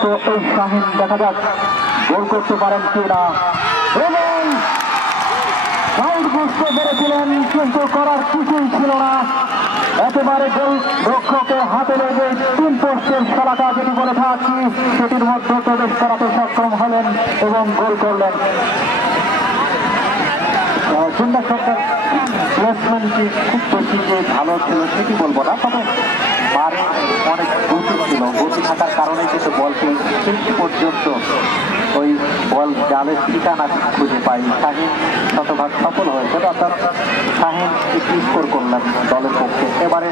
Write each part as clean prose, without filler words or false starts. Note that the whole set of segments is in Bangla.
তো এই শাহিন দেখা যাক গোল করতে পারেন কিনা, এবং সাইড বুঝতে পেরেছিলেন কিন্তু করার কিছুই ছিল না। একেবারে গোল রক্ষকে হাতে লেগে 3 পোস্টের শলাকা যেটি বলে থাকি সেটির মধ্যে প্রবেশ করাতে সক্ষম হলেন এবং গোল করলেন। চিন্তা সরকার প্লেসমেন্টটি খুব বেশি যে ভালো ছিল সেটি বলবো না, তবে বারে অনেক গতি ছিল, গতি থাকার কারণে কিন্তু বলটি শেষ পর্যন্ত ওই বল জালের ঠিকানা খুঁজে পাই। শাহিন শতভাগ সফল হয়েছে, অর্থাৎ শাহিন একটি স্কোর করলেন দলের পক্ষে। এবারে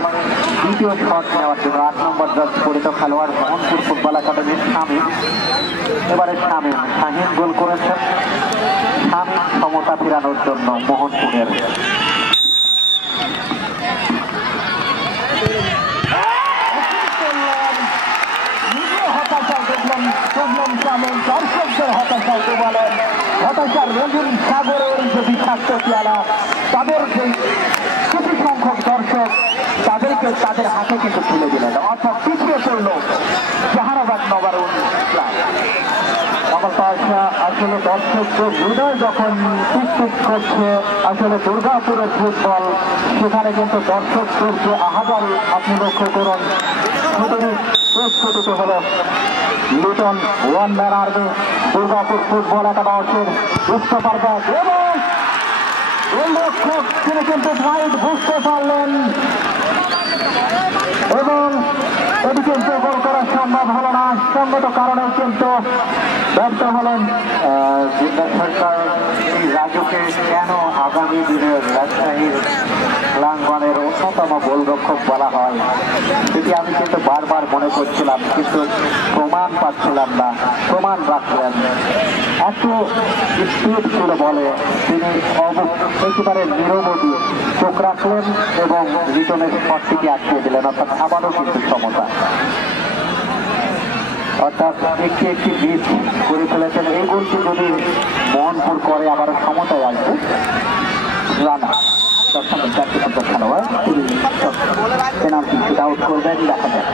দ্বিতীয় শট নেওয়ার জন্য 8 নম্বর দল পরিত খেলোয়াড় মোহনপুর ফুটবল একাডেমির শামিম। এবারে শাহিন গোল করেছেন। শামিম সমতা ফেরানোর জন্য মোহনপুরের দর্শকদের হতাশাকে বলেন, হতাশার রঙিন সাগরের যে বিষাক্ত পেয়ালা, তাদের যে কিছু সংখ্যক দর্শক তাদেরকে তাদের হাতে কিন্তু তুলে দিলেন, অর্থাৎ পিছিয়ে পড়ল জাহানাবাদ নগরুল ইসলাম। আসলে দর্শকদের হৃদয় যখন টিকটিক করছে, আসলে দুর্গাপুরের ফুটবল, সেখানে কিন্তু দর্শকদের যে আহাজারি আপনি লক্ষ্য করুন। প্রস্তুত হল Liton one man army Durgapur football একাডেমির বুঝতে পারবেন, এবং গোলরক্ষক তিনি কিন্তু সাইড বুঝতে পারলেন এবং এটি কিন্তু গোল করা সম্ভব হলো না। সঙ্গত কারণে কিন্তু ব্যর্থ হলেন জিন্দা সরকার। এই রাজুকে কেন আগামী দিনের রাজশাহীর ক্লাঙ্গনের অন্যতম গোলরক্ষক বলা হয় সেটি আমি কিন্তু বারবার মনে করছিলাম, কিন্তু প্রমাণ পাচ্ছিলাম না। প্রমাণ রাখলেন, এত স্পিড ছিল বলে তিনি একেবারে নিরবধি চোখ রাখলেন এবং রিটনের শটটিকে আটকে দিলেন, অর্থাৎ আবারও কিন্তু সমতা, অর্থাৎ একটি মিস করে ফেলেছেন। এই গোলটি যদি মোহনপুর করে আবারও সমতায় আসবে। রানা খেলোয়াড় তিনি পেনাল্টি শুট আউট করবেন, দেখা যায়।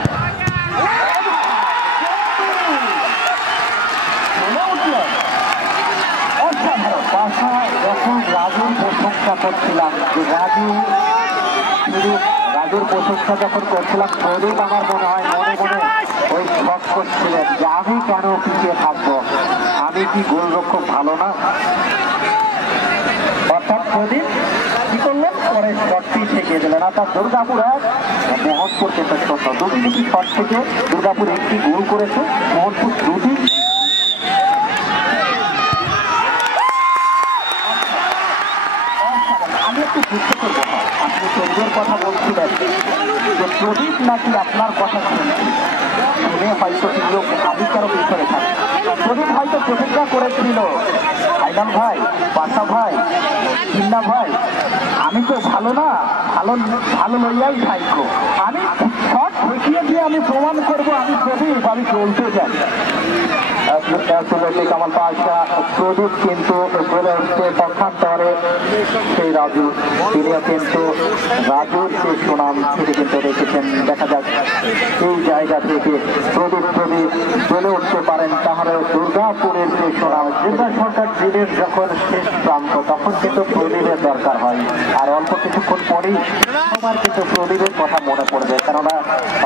যখন রাজুর প্রশংসা করছিলাম, যে রাজুর প্রশংসা যখন করছিলাম, প্রদীপ আমার মনে হয় মনে মনে ওই শখ করছিলেন যে আমি কেন পিছিয়ে থাকবো, আমি কি গোলরক্ষক ভালো না। অর্থাৎ প্রদীপ কি করলেন, পরে শটটি ঠেকিয়ে দিলেন। অর্থাৎ দুর্গাপুর 1, মোহনপুর কিন্তু 14। দুটি দুটি শট থেকে দুর্গাপুর একটি গোল করেছে, মোহনপুর 2টি। আমি একটু বুঝতে করবো, আপনি প্রদীপের কথা বলছিলেন যে প্রদীপ নাকি আপনার কথা শুনছি, শুনে হয়তো কিন্তু আমি কারো পিছনে থাকি। প্রদীপ হয়তো প্রতিজ্ঞা করেছিল, আইনাল ভাই, বাসা ভাই, চিন্না ভাই, আমি তো ভালো না, ভালো লইয়াই থাকবো, আমি শট ঠেকিয়ে দিয়ে আমি প্রমাণ করবো আমি প্রদীপ, আমি চলতে যাই। কামাল পাশা প্রদীপ কিন্তু চলে আসছে পক্ষান্তরে সেই রাজু, তিনিও কিন্তু রাজুর যে সুনাম সেটি কিন্তু রেখেছেন। দেখা যাক এই জায়গা থেকে প্রদীপ চলে উঠতে পারেন, তাহলে দুর্গাপুরের যে সুনাম, জিন্দা সরকার দিনের যখন শেষ প্রান্ত তখন কিন্তু প্রদীপের দরকার হয়। আর অল্প কিছুক্ষণ পরেই সবার কিন্তু প্রদীপের কথা মনে পড়বে, কেননা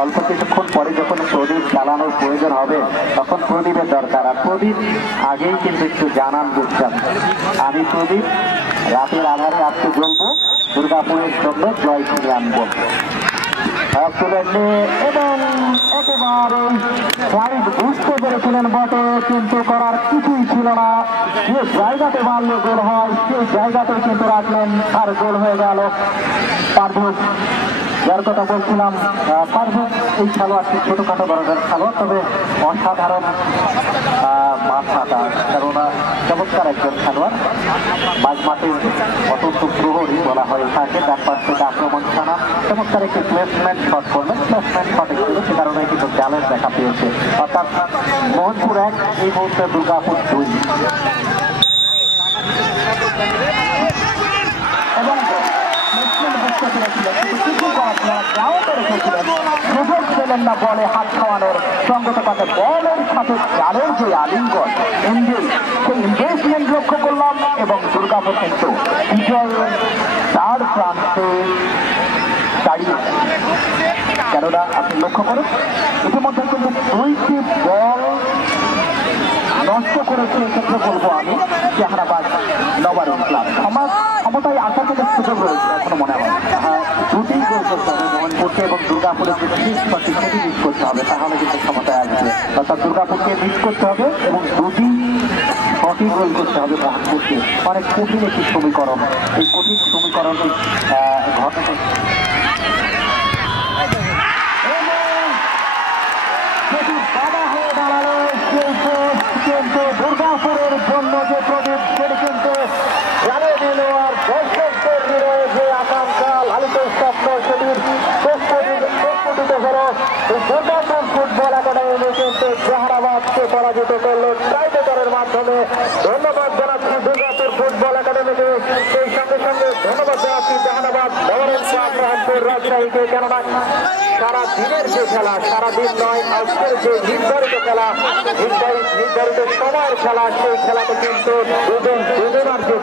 অল্প কিছুক্ষণ পরে যখন প্রদীপ চালানোর প্রয়োজন হবে তখন প্রদীপের দরকার। আর প্রদীপ আগেই কিন্তু একটু জানান বুঝছেন, আমি প্রদীপ রাতের আধারে আজকে জ্বলবো, দুর্গাপুরের জন্য জয় কিনে আনবো। এবং একেবারে সাইড বুঝতে পেরেছিলেন বটে, কিন্তু করার কিছুই ছিল না। যে জায়গাতে মারলে গোল হয় সেই জায়গাতে কিন্তু রাখলেন, আর গোল হয়ে গেল। পারভেজ, যার কথা বলছিলাম, পারভেজ এই খেলোয়াড়টি ছোটখাটো ধরনের খেলোয়াড়, তবে অসাধারণ মাথাটা, কেননা চমৎকার একজন খেলোয়াড়। মাঝ মাঠে অত্যন্ত প্রহরী বলা হয় তাকে, তার পাশ থেকে আক্রমণ ছাড়া চমৎকার একটি প্লেসমেন্ট শট করলেন। প্লেসমেন্ট শটে ছিল, সে কারণে কিন্তু জালের দেখা পেয়েছে। অর্থাৎ মোহনপুর 1, এই মুহূর্তে দুর্গাপুর 2। এবং পেরেছিলেন, কিন্তু কিছুই করার ছিল না, গ্রাউন্ডে রেখেছিলেন, সুযোগ পেলেন না বলে হাত খাওয়ানোর। সঙ্গত কথা বলের সাথে চালের যে আলিঙ্গন এনগেজ, সেই এনগেজমেন্ট লক্ষ্য করলাম এবং দুর্গাপুর কিন্তু বিজয়ের তার প্রান্তে দাঁড়িয়ে। কেননা আপনি লক্ষ্য করুন ইতিমধ্যে কিন্তু 2টি বল নষ্ট করেছে, এক্ষেত্রে বলবো আমি জাহানাবাদ নবারুণ ক্লাব। ক্ষমতায় আসার কিন্তু সুযোগ রয়েছে এখনো মনে হয়। দুটি গোল করতে হবে মোহনপুরকে এবং দুর্গাপুরের যে সেটি মিস করতে হবে, তাহলে কিন্তু ক্ষমতায় আসবে। অর্থাৎ দুর্গাপুরকে মিস করতে হবে এবং দুটি সঠিক গোল করতে হবে মোহনপুরকে। অনেক কঠিন একটি সমীকরণ, এই কঠিন সমীকরণটি ঘটে বাধা হয়ে দাঁড়ালো। কিন্তু দুর্গাপুরের জন্য যে প্রদীপ সেটি কিন্তু জানিয়ে দিল, আর দর্শকদের হৃদয়ে যে আকাঙ্ক্ষা লালিত স্বপ্ন সেটির প্রস্ফুটিত হল। দুর্গাপুর ফুটবল একাডেমি কিন্তু জাহানাবাদকে পরাজিত করল টাইব্রেকারের মাধ্যমে। ধন্যবাদ জানাচ্ছি দুর্গাপুর ফুটবল একাডেমিকে, সেই সঙ্গে সঙ্গে ধন্যবাদ জানাচ্ছি জাহানাবাদ নবারুণ ক্লাব মোহনপুর রাজশাহীকে। কেননা সারা দিনের যে খেলা, সারাদিন নয় আজকের যে নির্ধারিত খেলা, নির্ধারিত সময়ের খেলা, সেই খেলাতে কিন্তু দুজনার যে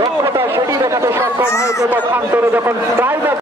দক্ষতা সেটি দেখাতে সক্ষম হয়েছে পক্ষান্তরে যখন